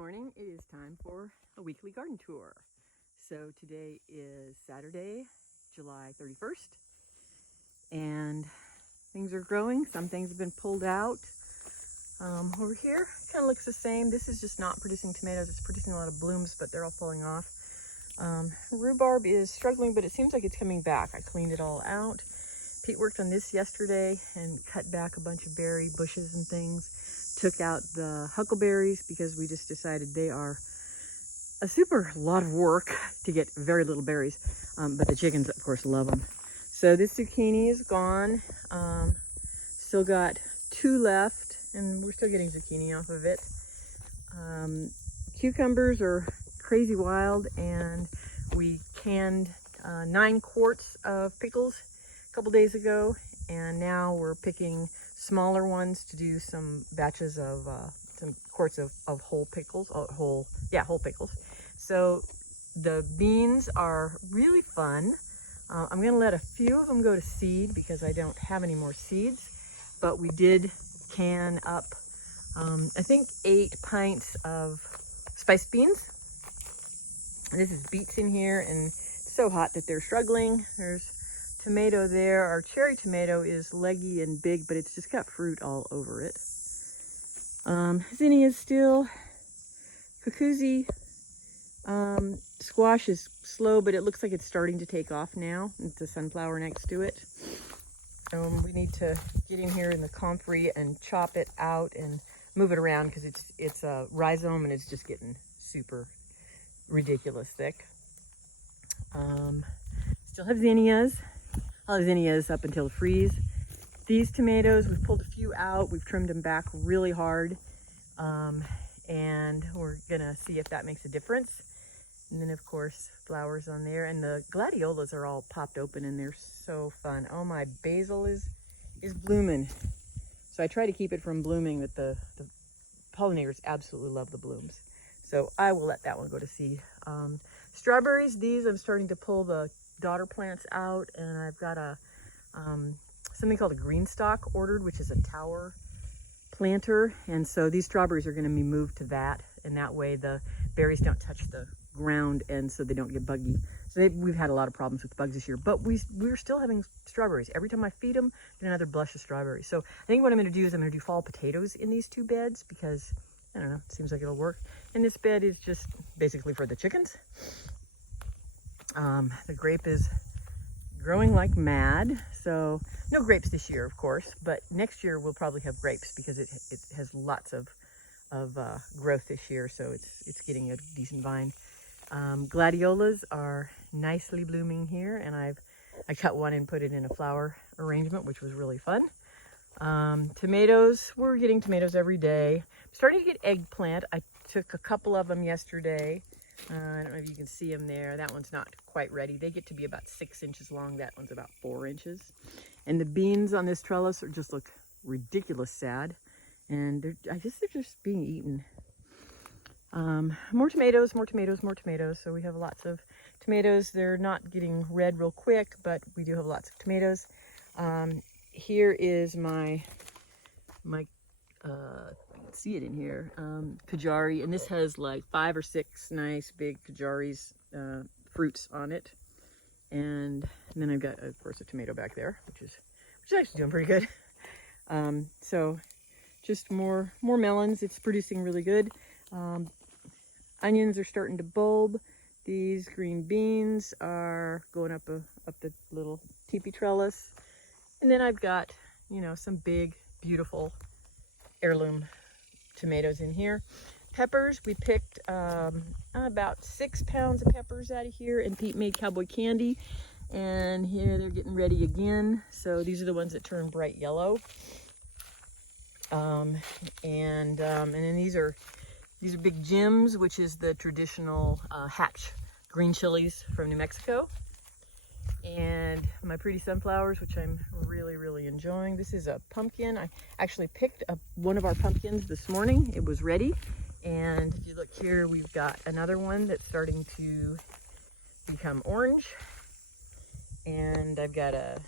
morning. It is time for a weekly garden tour. So today is Saturday, July 31st, and things are growing. Some things have been pulled out. Over here, kind of looks the same. This is just not producing tomatoes. It's producing a lot of blooms, but they're all falling off. Rhubarb is struggling, but it seems like it's coming back. I cleaned it all out. Pete worked on this yesterday and cut back a bunch of berry bushes and things. Took out the huckleberries because we just decided they are a super lot of work to get very little berries, but the chickens of course love them. So this zucchini is gone. Still got 2 left and we're still getting zucchini off of it. Cucumbers are crazy wild, and we canned 9 quarts of pickles a couple days ago, and now we're picking smaller ones to do some batches of some quarts of whole pickles, whole pickles. So the beans are really fun. I'm going to let a few of them go to seed because I don't have any more seeds, but we did can up I think 8 pints of spiced beans. And this is beets in here, and it's so hot that they're struggling. There's tomato there. Our cherry tomato is leggy and big, but it's just got fruit all over it. Zinnias still. Cucuzzi. Squash is slow, but it looks like it's starting to take off now. It's a sunflower next to it. We need to get in here in the comfrey and chop it out and move it around because it's a rhizome and it's just getting super ridiculous thick. Still have zinnias. I'll have zinnias up until the freeze. These tomatoes, we've pulled a few out. We've trimmed them back really hard. And we're gonna see if that makes a difference. And then of course, flowers on there. And the gladiolas are all popped open and they're so fun. Oh, my basil is blooming. So I try to keep it from blooming, but the pollinators absolutely love the blooms. So I will let that one go to seed. Strawberries, these I'm starting to pull the daughter plants out, and I've got a something called a green stalk ordered, which is a tower planter, and so these strawberries are going to be moved to that, and that way the berries don't touch the ground and so they don't get buggy. So we've had a lot of problems with bugs this year, but we're still having strawberries. Every time I feed them, get another blush of strawberries. So I think what I'm going to do is I'm going to do fall potatoes in these 2 beds because, I don't know, it seems like it'll work. And this bed is just basically for the chickens. The grape is growing like mad. So no grapes this year, of course, but next year we'll probably have grapes because it has lots of growth this year. So it's getting a decent vine. Gladiolas are nicely blooming here, and I cut one and put it in a flower arrangement, which was really fun. Tomatoes, we're getting tomatoes every day. I'm starting to get eggplant. I took a couple of them yesterday. I don't know if you can see them there. That one's not quite ready. They get to be about 6 inches long. That one's about 4 inches. And the beans on this trellis just look ridiculous sad. And I guess they're just being eaten. More tomatoes, more tomatoes, more tomatoes. So we have lots of tomatoes. They're not getting red real quick, but we do have lots of tomatoes. Here is my you can see it in here, kajari, and this has like 5 or 6 nice big kajaris, fruits on it. And then I've got, of course, a tomato back there, which is actually doing pretty good. So just more melons. It's producing really good. Onions are starting to bulb. These green beans are going up the little teepee trellis. And then I've got, you know, some big, beautiful heirloom tomatoes in here. Peppers, we picked about 6 pounds of peppers out of here, and Pete made cowboy candy. And here they're getting ready again. So these are the ones that turn bright yellow. And then these are big Jims, which is the traditional Hatch green chilies from New Mexico. And my pretty sunflowers, which I'm really, really enjoying. This is a pumpkin. I actually picked up one of our pumpkins this morning. It was ready. And if you look here, we've got another one that's starting to become orange. And I've got a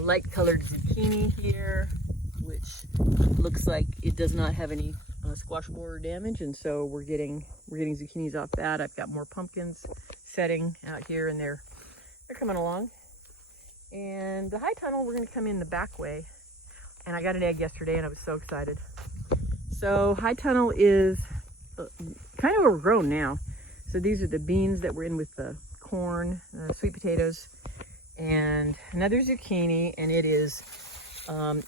light colored zucchini here, which looks like it does not have any squash borer damage, and so we're getting zucchinis off that. I've got more pumpkins setting out here, and they're coming along. And the high tunnel, we're going to come in the back way. And I got an egg yesterday, and I was so excited. So high tunnel is kind of overgrown now. So these are the beans that were in with the corn, sweet potatoes, and another zucchini, and it is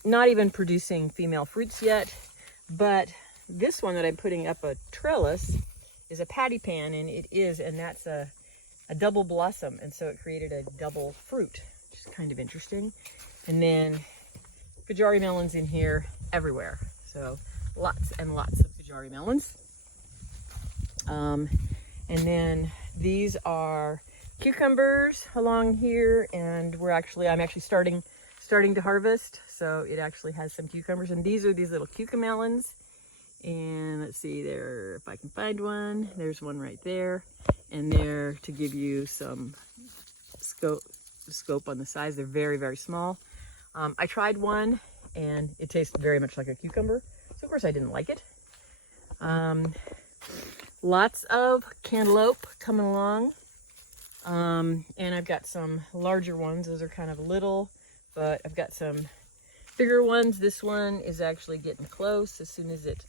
not even producing female fruits yet. But this one that I'm putting up a trellis is a patty pan, and that's a double blossom, and so it created a double fruit, which is kind of interesting. And then Kajari melons in here everywhere, so lots and lots of Kajari melons. And then these are cucumbers along here, and I'm actually starting to harvest, so it actually has some cucumbers. And these are these little cucamelons, and let's see there, if I can find one. There's one right there, and there to give you some scope on the size. They're very, very small. I tried one, and it tastes very much like a cucumber, so of course I didn't like it. Lots of cantaloupe coming along, and I've got some larger ones. Those are kind of little, but I've got some bigger ones. This one is actually getting close. As soon as it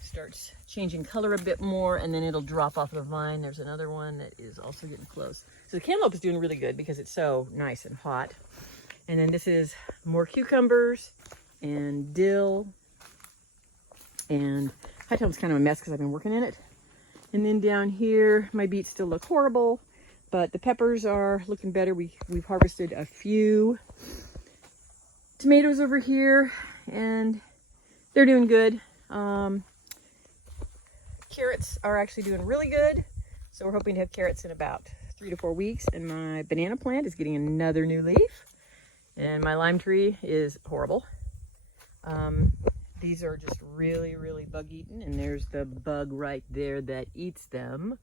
starts changing color a bit more, and then it'll drop off the vine. There's another one that is also getting close. So the cantaloupe is doing really good because it's so nice and hot. And then this is more cucumbers and dill. And high tunnel's kind of a mess because I've been working in it. And then down here, my beets still look horrible, but the peppers are looking better. We've harvested a few tomatoes over here, and they're doing good. Carrots are actually doing really good, so we're hoping to have carrots in about 3 to 4 weeks. And my banana plant is getting another new leaf, and my lime tree is horrible. These are just really, really bug-eaten, and there's the bug right there that eats them.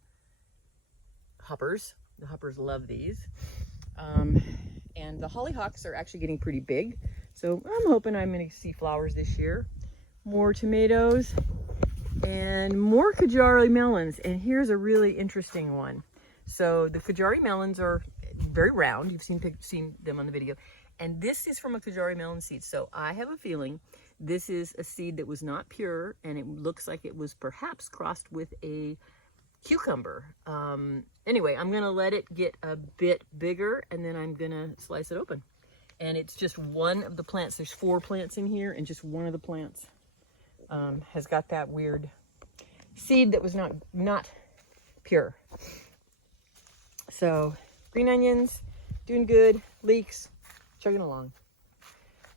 Hoppers. The hoppers love these. And the hollyhocks are actually getting pretty big, so I'm hoping I'm going to see flowers this year. More tomatoes and more Kajari melons. And here's a really interesting one. So the Kajari melons are very round. You've seen them on the video. And this is from a Kajari melon seed. So I have a feeling this is a seed that was not pure, and it looks like it was perhaps crossed with a cucumber. Anyway, I'm gonna let it get a bit bigger, and then I'm gonna slice it open. And it's just one of the plants. There's 4 plants in here, and just one of the plants has got that weird seed that was not pure. So green onions, doing good. Leeks, chugging along.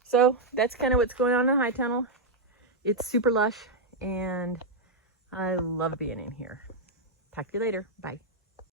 So that's kind of what's going on in High Tunnel. It's super lush, and I love being in here. Talk to you later. Bye.